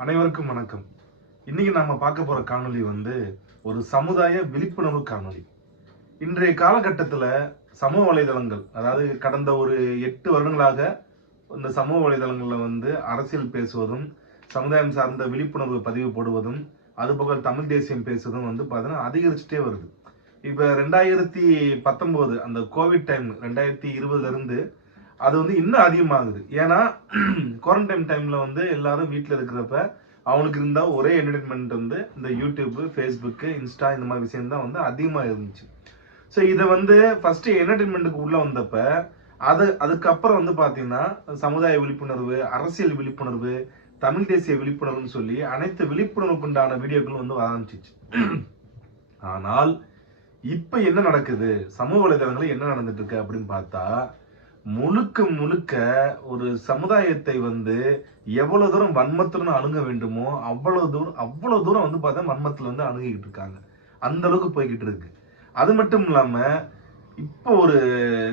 அனைவருக்கும் வணக்கம். இன்னைக்கு நாம பார்க்க போற காணொளி வந்து ஒரு சமுதாய விழிப்புணர்வு காணொளி. இன்றைய காலகட்டத்தில் சமூக வலைதளங்கள் அதாவது கடந்த ஒரு எட்டு வருடங்களாக இந்த சமூக வலைதளங்களில் வந்து அரசியல் பேசுவதும் சமுதாயம் சார்ந்த விழிப்புணர்வு பதிவு போடுவதும் அதுபோக தமிழ் தேசியம் பேசுவதும் வந்து பார்த்தீங்கன்னா அதிகரிச்சுட்டே வருது. இப்போ ரெண்டாயிரத்தி பத்தொம்போது அந்த கோவிட் டைம் ரெண்டாயிரத்தி இருபதுலேருந்து அது வந்து இன்னும் அதிகமாகுது. ஏன்னா குவாரண்டைன் டைம்ல வந்து எல்லாரும் வீட்டில் இருக்கிறப்ப அவனுக்கு இருந்தால் ஒரே என்டர்டைன்மெண்ட் வந்து இந்த யூடியூப் ஃபேஸ்புக்கு இன்ஸ்டா இந்த மாதிரி விஷயம் தான் வந்து அதிகமாக இருந்துச்சு. ஸோ இதை வந்து ஃபஸ்ட்டு என்டர்டைன்மெண்ட்டுக்கு உள்ளே வந்தப்ப அது அதுக்கப்புறம் வந்து பார்த்தீங்கன்னா சமுதாய விழிப்புணர்வு அரசியல் விழிப்புணர்வு தமிழ் தேசிய விழிப்புணர்வுன்னு சொல்லி அனைத்து விழிப்புணர்வுக்குண்டான வீடியோக்களும் வந்து வர ஆரம்பிச்சிச்சு. ஆனால் இப்போ என்ன நடக்குது? சமூக வலைதளங்களில் என்ன நடந்துட்டு இருக்கு அப்படின்னு பார்த்தா முழுக்க முழுக்க ஒரு சமுதாயத்தை வந்து எவ்வளவு தூரம் வன்மத்துடன் அணுக வேண்டுமோ அவ்வளவு தூரம் அவ்வளவு தூரம் வந்து பார்த்தா வன்மத்துல வந்து அணுகிக்கிட்டு இருக்காங்க. அந்த அளவுக்கு போய்கிட்டு இருக்கு. அது மட்டும் இல்லாம இப்போ ஒரு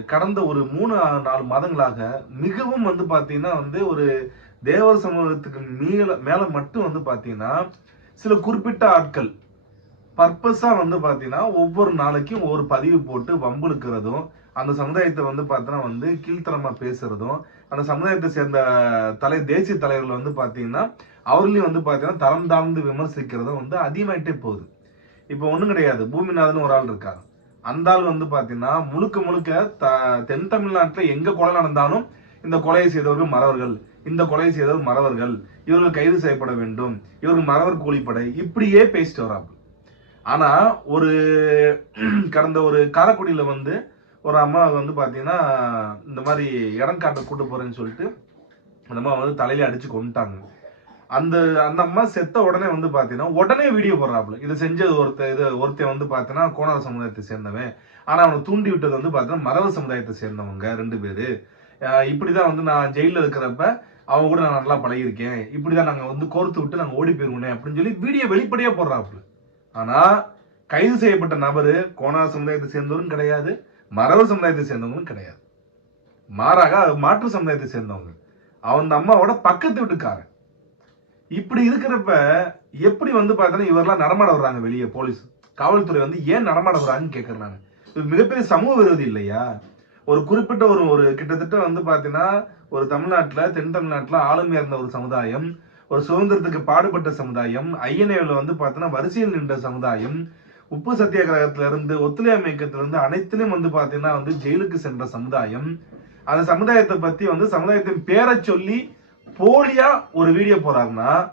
கடந்த ஒரு மூணு நாலு மாதங்களாக மிகவும் வந்து பாத்தீங்கன்னா வந்து ஒரு தேவர் சமூகத்துக்கு மேல மேல மட்டும் வந்து பாத்தீங்கன்னா சில குறிப்பிட்ட ஆட்கள் பர்பஸா வந்து பாத்தீங்கன்னா ஒவ்வொரு நாளைக்கும் ஒவ்வொரு பதிவு போட்டு வம்புழுக்கிறதும் அந்த சமுதாயத்தை வந்து பார்த்தோன்னா வந்து கீழ்த்தனமாக பேசுறதும் அந்த சமுதாயத்தை சேர்ந்த தலை தேசிய தலைவர்கள் வந்து பார்த்தீங்கன்னா அவர்களையும் வந்து பார்த்தீங்கன்னா தரம் தாழ்ந்து விமர்சிக்கிறதும் வந்து அதிகமாயிட்டே போகுது. இப்போ ஒன்றும் கிடையாது. பூமிநாதன் ஒரு ஆள் இருக்கார். அந்த ஆள் வந்து பார்த்தீங்கன்னா முழுக்க முழுக்க த தென் தமிழ்நாட்டில் எங்கே கொலை நடந்தாலும் இந்த கொலையை செய்தவர்கள் மறவர்கள். இந்த கொலையை செய்தவர் மறவர்கள். இவர்கள் கைது செய்யப்பட வேண்டும். இவர்கள் மறவர் கூலிப்படை. இப்படியே பேசிட்டு வராங்க ஆனால் ஒரு கடந்த ஒரு காரக்குடியில் வந்து ஒரு அம்மா வந்து பார்த்தீங்கன்னா இந்த மாதிரி இடம் காட்ட கூட்டு போகிறேன்னு சொல்லிட்டு அந்த அம்மா வந்து தலையில அடிச்சு கொண்டுட்டாங்க அந்த அந்த அம்மா செத்த உடனே வந்து பார்த்தீங்கன்னா உடனே வீடியோ போடுறாப்புல. இது செஞ்சது ஒருத்த இது ஒருத்தன் வந்து பார்த்தீங்கன்னா கோணார் சமுதாயத்தை சேர்ந்தவன். ஆனால் அவனை தூண்டி விட்டது வந்து பார்த்தீங்கன்னா மரவ சமுதாயத்தை சேர்ந்தவங்க ரெண்டு பேர். இப்படி தான் வந்து நான் ஜெயிலில் இருக்கிறப்ப அவங்க கூட நான் நல்லா பழகிருக்கேன் இப்படிதான் நாங்கள் வந்து கோர்த்து விட்டு நாங்கள் ஓடி போயிருவோனே அப்படின்னு சொல்லி வீடியோ வெளிப்படையாக போடுறாப்புல. ஆனால் கைது செய்யப்பட்ட நபரு கோணார் சமுதாயத்தை சேர்ந்தவரும் கிடையாது. மரபு சமுதாயத்தை சேர்ந்தவங்களும் கிடையாது. மாறாக மாற்று சமுதாயத்தை சேர்ந்தவங்க. அவன் அம்மாவோட பக்கத்து வீட்டுக்காரன். இப்படி இருக்கிறப்ப எப்படி வந்து பார்த்தீங்கன்னா இவரெல்லாம் நடமாட வர்றாங்க வெளியே போலீஸ். காவல்துறை வந்து ஏன் நடமாட வர்றாங்கன்னு கேட்குறாங்க மிகப்பெரிய சமூக விரோதி இல்லையா? ஒரு குறிப்பிட்ட ஒரு ஒரு கிட்டத்தட்ட வந்து பார்த்தீங்கன்னா ஒரு தமிழ்நாட்டில் தென் தமிழ்நாட்டில் ஆளுமையாக இருந்த ஒரு சமுதாயம் ஒரு சுதந்திரத்துக்கு பாடுபட்ட சமுதாயம் ஐஎன்ஏவில் வந்து பார்த்தோன்னா வரிசையில் நின்ற சமுதாயம் உப்பு சத்தியாகிரகத்திலிருந்து ஒத்துழையாமை இயக்கத்திலிருந்து அனைத்திலும் வந்து பார்த்தீங்கன்னா வந்து ஜெயிலுக்கு சென்ற சமுதாயம். அந்த சமுதாயத்தை பத்தி வந்து சமுதாயத்தின் பேரை சொல்லி போலியா ஒரு வீடியோ போறாருன்னா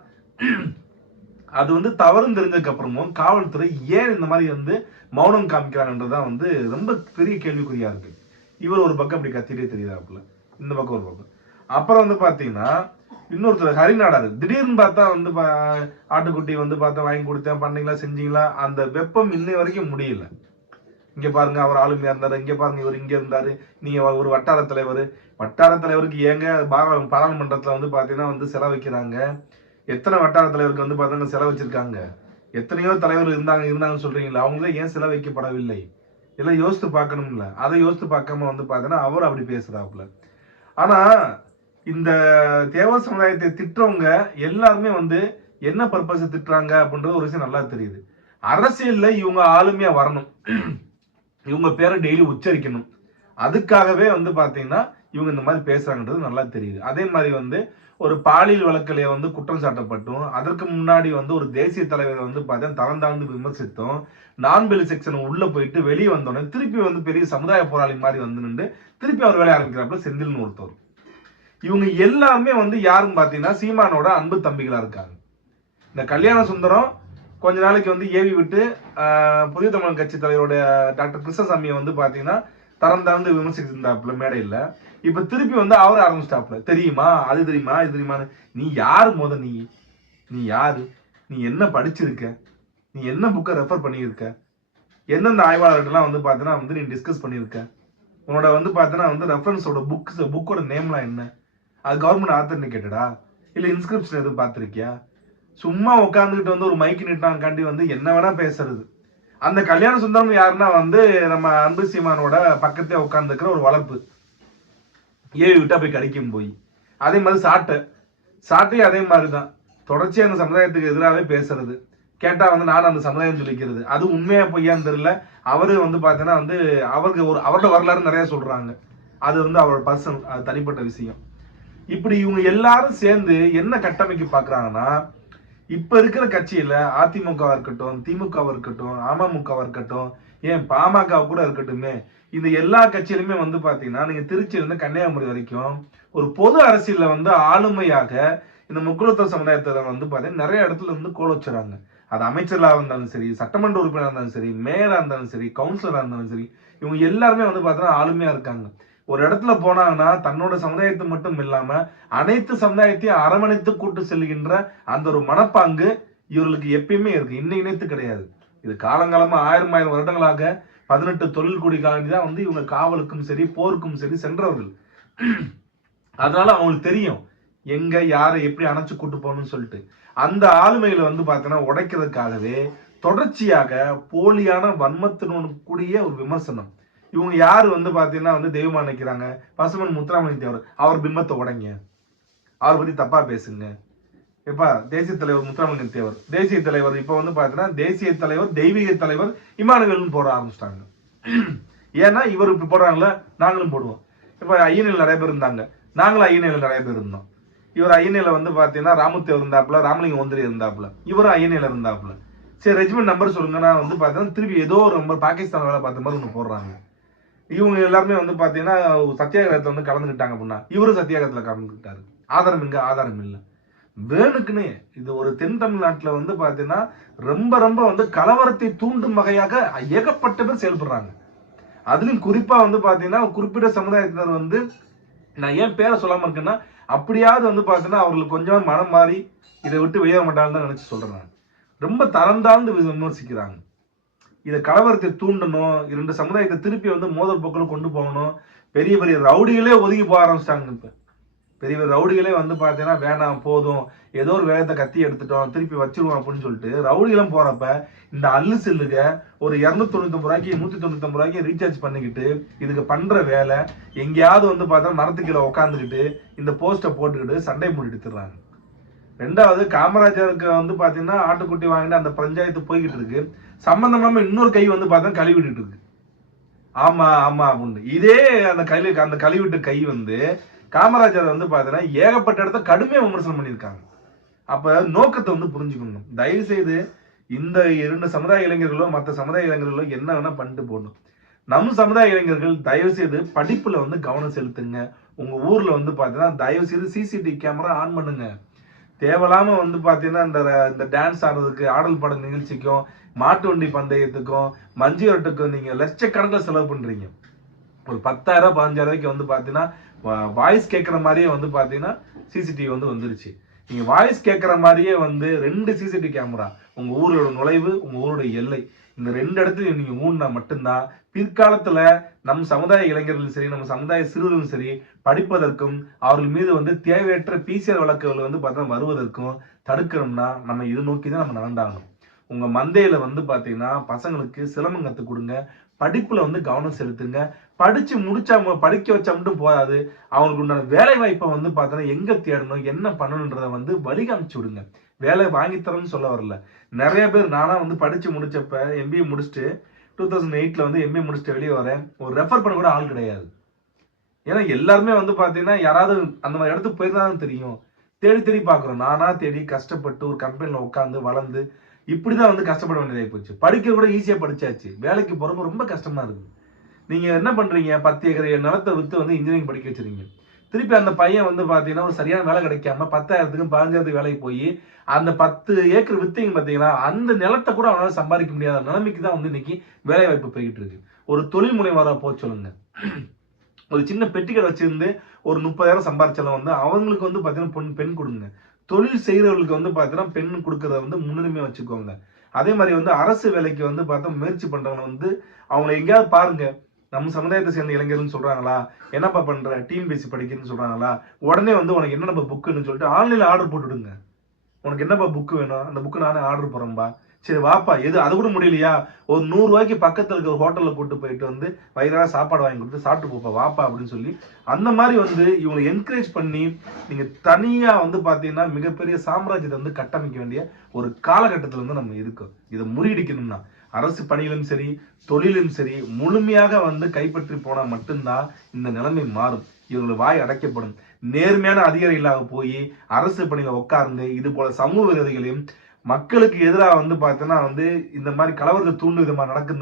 அது வந்து தவறுன்னு தெரிஞ்சதுக்கு அப்புறமும் காவல்துறை ஏன் இந்த மாதிரி வந்து மௌனம் காமிக்கிறாங்கன்றதான் வந்து ரொம்ப பெரிய கேள்விக்குறியா இருக்கு. இவர் ஒரு பக்கம் அப்படி கத்திட்டே தெரியுதாப்புல இந்த பக்கம் ஒரு பக்கம். அப்புறம் வந்து பாத்தீங்கன்னா இன்னொருத்தர் ஹரிநாடாரு. திடீர்னு பார்த்தா வந்து பா- ஆட்டுக்குட்டி வந்து பார்த்தா வாங்கி கொடுத்தேன் பண்ணீங்களா செஞ்சீங்களா? அந்த வெப்பம் இன்னை வரைக்கும் முடியல. இங்க பாருங்க அவர் ஆளுமையா இருந்தாரு இங்க பாருங்க இவர் இங்க இருந்தாரு. நீங்க ஒரு வட்டார தலைவர். வட்டார தலைவருக்கு ஏங்க பாரா- பாராளுமன்றத்துல வந்து பாத்தீங்கன்னா வந்து செலவைக்கிறாங்க எத்தனை வட்டார தலைவருக்கு வந்து பார்த்தீங்கன்னா செலவச்சிருக்காங்க எத்தனையோ தலைவர் இருந்தாங்க இருந்தாங்கன்னு சொல்றீங்களா அவங்களே ஏன் செலவைக்கப்படவில்லை இல்லை யோசித்து பார்க்கணும்ல. அதை யோசித்து பார்க்காம வந்து பார்த்தீங்கன்னா அவர் அப்படி பேசுறாப்புல. ஆனா இந்த தேவர் சமுதாயத்தை திட்டுறவங்க எல்லாருமே வந்து என்ன பர்பஸ் திட்டுறாங்க அப்படின்றது ஒரு விஷயம் நல்லா தெரியுது. அரசியல்ல இவங்க ஆளுமையா வரணும். இவங்க பேரை டெய்லி உச்சரிக்கணும். அதுக்காகவே வந்து பாத்தீங்கன்னா இவங்க இந்த மாதிரி பேசுறாங்கன்றது நல்லா தெரியுது. அதே மாதிரி வந்து ஒரு பாலியல் வழக்கிலே வந்து குற்றம் சாட்டப்பட்டும். அதற்கு முன்னாடி வந்து ஒரு தேசிய தலைவரை வந்து பார்த்தா தரம் விமர்சித்தோம். நான் பெலி செக்ஷன் உள்ள போயிட்டு வெளியே வந்தோடனே திருப்பி வந்து பெரிய சமுதாய போராளி மாதிரி வந்து நின்று திருப்பி அவர் வேலைய ஆரம்பிக்கிறாப்புல செந்தில்னு ஒருத்தர். இவங்க எல்லாருமே வந்து யாருன்னு பார்த்தீங்கன்னா சீமானோட அன்பு தம்பிகளாக இருக்காங்க. இந்த கல்யாண சுந்தரம் கொஞ்ச நாளைக்கு வந்து ஏவி விட்டு புதிய தமிழ் கட்சி தலைவரோட டாக்டர் கிருஷ்ணசாமியை வந்து பார்த்தீங்கன்னா தரம் தரந்து விமர்சிட்டு இருந்தாப்புல மேடையில். இப்போ திருப்பி வந்து அவர் ஆரம்பிச்சிட்டாப்புல. தெரியுமா? அது தெரியுமா? இது தெரியுமான்னு. நீ யார் முத நீ? நீ யாரு? நீ என்ன படிச்சிருக்க? நீ என்ன புக்கை ரெஃபர் பண்ணியிருக்க? எந்தெந்த ஆய்வாளர்கள்லாம் வந்து பார்த்தீங்கன்னா வந்து நீ டிஸ்கஸ் பண்ணியிருக்க? உன்னோட வந்து பார்த்தீங்கன்னா வந்து ரெஃபரன்ஸோட புக்ஸ் புக்கோட நேம்லாம் என்ன? அது கவர்மெண்ட் ஆத்தன்டிகேட்டடா இல்லை இன்ஸ்கிரிப்ஷன் எதுவும் பார்த்துருக்கியா? சும்மா உட்காந்துக்கிட்டு வந்து ஒரு மைக்கு நிட்டாங்காண்டி வந்து என்ன வேணா பேசுறது. அந்த கல்யாண சுந்தரம் யாருன்னா வந்து நம்ம அன்பு சீமானோட பக்கத்தே உட்காந்துக்கிற ஒரு வளர்ப்பு. ஏவி விட்டா போய் கடிக்கும் போய். அதே மாதிரி சாட்டை. சாட்டையும் அதே மாதிரி தான் தொடர்ச்சியாக அந்த சமுதாயத்துக்கு எதிராகவே பேசுறது. கேட்டால் வந்து நான் அந்த சமுதாயம் சொல்லிக்கிறது. அது உண்மையாக பொய்யான்னு தெரியல. அவரு வந்து பார்த்தீங்கன்னா வந்து அவருக்கு ஒரு அவரோட வரலாறு நிறைய சொல்கிறாங்க அது வந்து அவரோட பர்சன் அது தனிப்பட்ட விஷயம். இப்படி இவங்க எல்லாரும் சேர்ந்து என்ன கட்டமைக்க பாக்குறாங்கன்னா இப்ப இருக்கிற கட்சியில அதிமுகவா இருக்கட்டும் திமுகவா இருக்கட்டும் அமமுகவா இருக்கட்டும் ஏன் பாமக கூட இருக்கட்டுமே இந்த எல்லா கட்சியிலுமே வந்து பாத்தீங்கன்னா நீங்க திருச்சியிலிருந்து கன்னியாகுமரி வரைக்கும் ஒரு பொது அரசியல்ல வந்து ஆளுமையாக இந்த முக்குலத்துவ சமுதாயத்துல வந்து பாத்தீங்கன்னா நிறைய இடத்துல இருந்து கோல வச்சுறாங்க. அது அமைச்சர்களாக இருந்தாலும் சரி சட்டமன்ற உறுப்பினராக இருந்தாலும் சரி மேயரா இருந்தாலும் சரி கவுன்சிலரா இருந்தாலும் சரி இவங்க எல்லாருமே வந்து பாத்தீங்கன்னா ஆளுமையா இருக்காங்க. ஒரு இடத்துல போனாங்கன்னா தன்னோட சமுதாயத்தை மட்டும் இல்லாம அனைத்து சமுதாயத்தையும் அரவணைத்து கூட்டு செல்கின்ற அந்த ஒரு மனப்பாங்கு இவர்களுக்கு எப்பயுமே இருக்கு. இன்னை இணைத்து கிடையாது. இது காலங்காலமா ஆயிரம் ஆயிரம் வருடங்களாக பதினெட்டு தொழில் கூடி காலனி தான் வந்து இவங்க காவலுக்கும் சரி போருக்கும் சரி சென்றவர்கள். அதனால அவங்களுக்கு தெரியும் எங்க யாரை எப்படி அணைச்சு கூட்டு போகணும்னு சொல்லிட்டு. அந்த ஆளுமையில வந்து பார்த்தீங்கன்னா உடைக்கிறதுக்காகவே தொடர்ச்சியாக போலியான வன்மத்தினோடு கூடிய ஒரு விமர்சனம். இவங்க யார் வந்து பார்த்தீங்கன்னா வந்து தெய்வமா நினைக்கிறாங்க? பசுமன் முத்துராமலிங்க தேவர். அவர் பிம்பத்தை உடைங்க. அவரை பற்றி தப்பாக பேசுங்க. எப்பா தேசிய தலைவர் முத்துராமலிங்க தேவர். தேசிய தலைவர் இப்போ வந்து பார்த்தீங்கன்னா தேசிய தலைவர் தெய்வீக தலைவர் இமானுவேல்னு போட ஆரம்பிச்சிட்டாங்க. ஏன்னா இவர் இப்படி போடுறாங்களே நாங்களும் போடுவோம். இப்போ ஐயனில் நிறைய பேர் இருந்தாங்க. நாங்களும் ஐயனில் நிறைய பேர் இருந்தோம். இவர் ஐயனில வந்து பார்த்தீங்கன்னா ராமத்தேவர் இருந்தாப்புல ராமலிங்கம் ஒந்திரி இருந்தாப்புல. இவரும் ஐயனில இருந்தாப்புல. சரி ரெஜிமெண்ட் நம்பர் சொல்லுங்கன்னா வந்து பார்த்தீங்கன்னா திருப்பி ஏதோ ஒரு நம்பர் பாகிஸ்தான் வேலை பார்த்த மாதிரி ஒன்று போடுறாங்க. இவங்க எல்லாருமே வந்து பார்த்தீங்கன்னா சத்தியாகிரகத்தில் வந்து கலந்துக்கிட்டாங்க அப்படின்னா இவரும் சத்தியாகிரகத்தில் கலந்துக்கிட்டாரு ஆதாரம் இங்கே ஆதாரம் இல்லை. வேணுக்குன்னே இது ஒரு தென் தமிழ்நாட்டில் வந்து பார்த்தீங்கன்னா ரொம்ப ரொம்ப வந்து கலவரத்தை தூண்டும் வகையாக ஏகப்பட்ட பேர் செயல்படுறாங்க. அதுலேயும் குறிப்பாக வந்து பார்த்தீங்கன்னா குறிப்பிட்ட சமுதாயத்தினர் வந்து நான் ஏன் பேரை சொல்லாமல் இருக்கேன்னா அப்படியாவது வந்து பார்த்தீங்கன்னா அவர்களுக்கு கொஞ்சமாக மனம் மாறி இதை விட்டு வெளியேற மாட்டாங்கன்னு தான் நினச்சி சொல்கிறேன் ரொம்ப தரம் தாழ்ந்து விமர்சிக்கிறாங்க. இதை கலவரத்தை தூண்டணும் இரண்டு சமுதாயத்தை திருப்பி வந்து மோதல் போக்கில் கொண்டு போகணும். பெரிய பெரிய ரவுடிகளே ஒதுங்கி போக ஆரம்பிச்சிட்டாங்க இப்போ. பெரிய பெரிய ரவுடிகளே வந்து பார்த்தீங்கன்னா வேணாம் போதும் ஏதோ ஒரு வேகத்தை கத்தி எடுத்துட்டோம் திருப்பி வச்சிருவோம் அப்படின்னு சொல்லிட்டு ரவுடிகளும் போகிறப்ப இந்த அல்லு சில்லுக ஒரு இரநூத்தி தொண்ணூத்தி ரூபாய்க்கு நூற்றி தொண்ணூத்தி ரூபாய்க்கு ரீசார்ஜ் பண்ணிக்கிட்டு இதுக்கு பண்ணுற வேலை எங்கேயாவது வந்து பார்த்தா மரத்து கீழே உட்காந்துக்கிட்டு இந்த போஸ்ட்டை போட்டுக்கிட்டு சண்டை மூடிட்டு திடுறாங்க ரெண்டாவது காமராஜருக்கு வந்து பார்த்தீங்கன்னா ஆட்டுக்குட்டி வாங்கிட்டு அந்த பஞ்சாயத்து போய்கிட்டு இருக்கு. சம்பந்தமாம இன்னொரு கை வந்து பார்த்தா கழுவிட்டு இருக்கு. ஆமா ஆமா அப்படின்னு இதே அந்த கழு அந்த கழுவிட்டு கை வந்து காமராஜர் வந்து பார்த்தீங்கன்னா ஏகப்பட்ட இடத்த கடுமையாக விமர்சனம் பண்ணியிருக்காங்க. அப்போ நோக்கத்தை வந்து புரிஞ்சுக்கணும். தயவு செய்து இந்த இரண்டு சமுதாய இளைஞர்களோ மற்ற சமுதாய இளைஞர்களோ என்ன வேணா பண்ணிட்டு போடணும் நம் சமுதாய இளைஞர்கள் தயவு செய்து படிப்புல வந்து கவனம் செலுத்துங்க. உங்க ஊர்ல வந்து பாத்தீங்கன்னா தயவு செய்து சிசிடிவி கேமரா ஆன் பண்ணுங்க. தேவையில்லாம வந்து பார்த்தீங்கன்னா இந்த இந்த டான்ஸ் ஆடுறதுக்கு ஆடல் பாடல் நிகழ்ச்சிக்கும் மாட்டு வண்டி பந்தயத்துக்கும் மஞ்சு வரட்டுக்கும் நீங்கள் லட்சக்கணக்கில் செலவு பண்ணுறீங்க ஒரு பத்தாயிரம் பதினஞ்சாயிரம் ரூபாய்க்கு வந்து பார்த்தீங்கன்னா வாய்ஸ் கேட்குற மாதிரியே வந்து பார்த்தீங்கன்னா சிசிடிவி வந்து வந்துருச்சு. நீங்கள் வாய்ஸ் கேட்குற மாதிரியே வந்து ரெண்டு சிசிடிவி கேமரா உங்கள் ஊரோட நுழைவு உங்கள் ஊரோட எல்லை. இந்த ரெண்டு இடத்துலையும் நீங்க ஊன்னா மட்டும்தான். பிற்காலத்துல நம் சமுதாய இளைஞர்களும் சரி நம்ம சமுதாய சிறுவர்களும் சரி படிப்பதற்கும் அவர்கள் மீது வந்து தேவையற்ற பிசிஆர் வழக்குகள் வந்து பார்த்தா வருவதற்கும் தடுக்கணும்னா நம்ம இது நோக்கி தான் நம்ம நடந்தாகணும். உங்க மந்தையில வந்து பாத்தீங்கன்னா பசங்களுக்கு சிலம்பம் கத்து கொடுங்க. படிப்புல வந்து கவனம் செலுத்துங்க. படிச்சு முடிச்சா படிக்க வச்சா மட்டும் போதாது. அவங்களுக்கு உண்டான வேலை வாய்ப்பை வந்து பார்த்தோன்னா எங்க தேடணும் என்ன பண்ணணுன்றத வந்து வழிகாமிச்சு விடுங்க. வேலை வாங்கி தரேன்னு சொல்ல வரல. நிறைய பேர் நானாக வந்து படித்து முடிச்சப்ப எம்பிஏ முடிச்சுட்டு டூ தௌசண்ட் எயிட்டில் வந்து எம்பிஏ முடிச்சுட்டு வெளியே வரேன். ஒரு ரெஃபர் பண்ண கூட ஆள் கிடையாது. ஏன்னா எல்லாருமே வந்து பார்த்தீங்கன்னா யாராவது அந்த மாதிரி இடத்துக்கு போயிருந்தாலும் தெரியும். தேடி தேடி பார்க்குறோம் நானா தேடி கஷ்டப்பட்டு ஒரு கம்பெனியில் உட்காந்து வளர்ந்து இப்படி தான் வந்து கஷ்டப்பட வேண்டியதாக போச்சு. படிக்க கூட ஈஸியாக படிச்சாச்சு. வேலைக்கு போகிறப்ப ரொம்ப கஷ்டமாக இருக்குது நீங்கள் என்ன பண்ணுறீங்க பத்து ஏக்கர் நிலத்தை வித்து வந்து இன்ஜினியரிங் படிக்க வச்சிருக்கீங்க. திருப்பி அந்த பையன் வந்து பார்த்தீங்கன்னா ஒரு சரியான வேலை கிடைக்காம பத்தாயிரத்துக்கு பதினஞ்சாயிரத்துக்கு வேலைக்கு போய் அந்த பத்து ஏக்கர் வித்தீங்க பார்த்தீங்கன்னா அந்த நிலத்தை கூட அவனால் சம்பாதிக்க முடியாத நிலைமைக்கு தான் வந்து இன்னைக்கு வேலை வாய்ப்பு போய்கிட்டு இருக்கு. ஒரு தொழில் முனைவராக போக சொல்லுங்க. ஒரு சின்ன பெட்டிக்கடை வச்சிருந்து ஒரு முப்பதாயிரம் சம்பாரிச்சாலும் வந்து அவங்களுக்கு வந்து பார்த்தீங்கன்னா பெண் பெண் கொடுங்க. தொழில் செய்கிறவர்களுக்கு வந்து பார்த்தீங்கன்னா பெண் கொடுக்கறத வந்து முன்னுரிமை வச்சுக்கோங்க. அதே மாதிரி வந்து அரசு வேலைக்கு வந்து பார்த்தா முயற்சி பண்ணுறவங்க வந்து அவங்கள எங்கேயாவது பாருங்கள் நம்ம சமுதாயத்தை சேர்ந்த இளைஞர்னு சொல்றாங்களா? என்னப்பா பண்ற? டீம் பேசி சொல்கிறாங்களா சொல்றாங்களா? உடனே வந்து உனக்கு என்னப்பா புக்குன்னு சொல்லிட்டு ஆன்லைன்ல ஆர்டர் போட்டுடுங்க. உனக்கு என்னப்பா புக்கு வேணும்? அந்த புக்கு நானே ஆர்டர் போறேன்பா சரி வாப்பா. எது அது கூட முடியலையா? ஒரு நூறுரூவாய்க்கு பக்கத்தில் இருக்க ஒரு ஹோட்டலில் கூட்டு போயிட்டு வந்து வயிறார சாப்பாடு வாங்கி கொடுத்து சாப்பிட்டு போப்பா வாப்பா அப்படின்னு சொல்லி அந்த மாதிரி வந்து இவங்களை என்கரேஜ் பண்ணி நீங்கள் தனியாக வந்து பார்த்தீங்கன்னா மிகப்பெரிய சாம்ராஜ்யத்தை வந்து கட்டமைக்க வேண்டிய ஒரு காலகட்டத்தில் வந்து நம்ம இருக்கோம். இதை முறியடிக்கணும்னா. அரசு பணியிலும் சரி தொழிலும் சரி முழுமையாக வந்து கைப்பற்றி போனால் மட்டும்தான் இந்த நிலைமை மாறும். இவர்கள் வாய் அடைக்கப்படும். நேர்மையான அதிகாரிகளாக போய் அரசு பணியில் உட்கார்ந்து இது போல சமூக விரோதிகளையும் மக்களுக்கு எதிராக வந்து பார்த்தீங்கன்னா வந்து இந்த மாதிரி கலவரத்தை தூண்டு விதமாக நடக்கு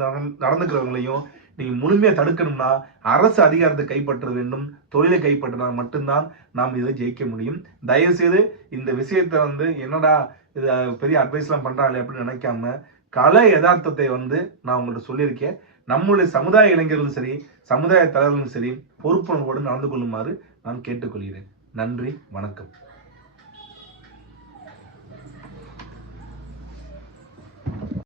நடந்துக்கிறவங்களையும் நீங்கள் முழுமையாக தடுக்கணும்னா அரசு அதிகாரத்தை கைப்பற்ற வேண்டும் தொழிலை கைப்பற்றினால் மட்டும்தான் நாம் இதை ஜெயிக்க முடியும். தயவுசெய்து இந்த விஷயத்தை வந்து என்னடா இது பெரிய அட்வைஸ்லாம் பண்ணுறாங்களே அப்படின்னு நினைக்காம கலை யதார்த்தத்தை வந்து நான் உங்கள்கிட்ட சொல்லியிருக்கேன். நம்முடைய சமுதாய இளைஞர்களும் சரி சமுதாய தலைவர்களும் சரி பொறுப்புணர்வோடு நடந்து கொள்ளுமாறு நான் கேட்டுக்கொள்கிறேன். நன்றி வணக்கம்.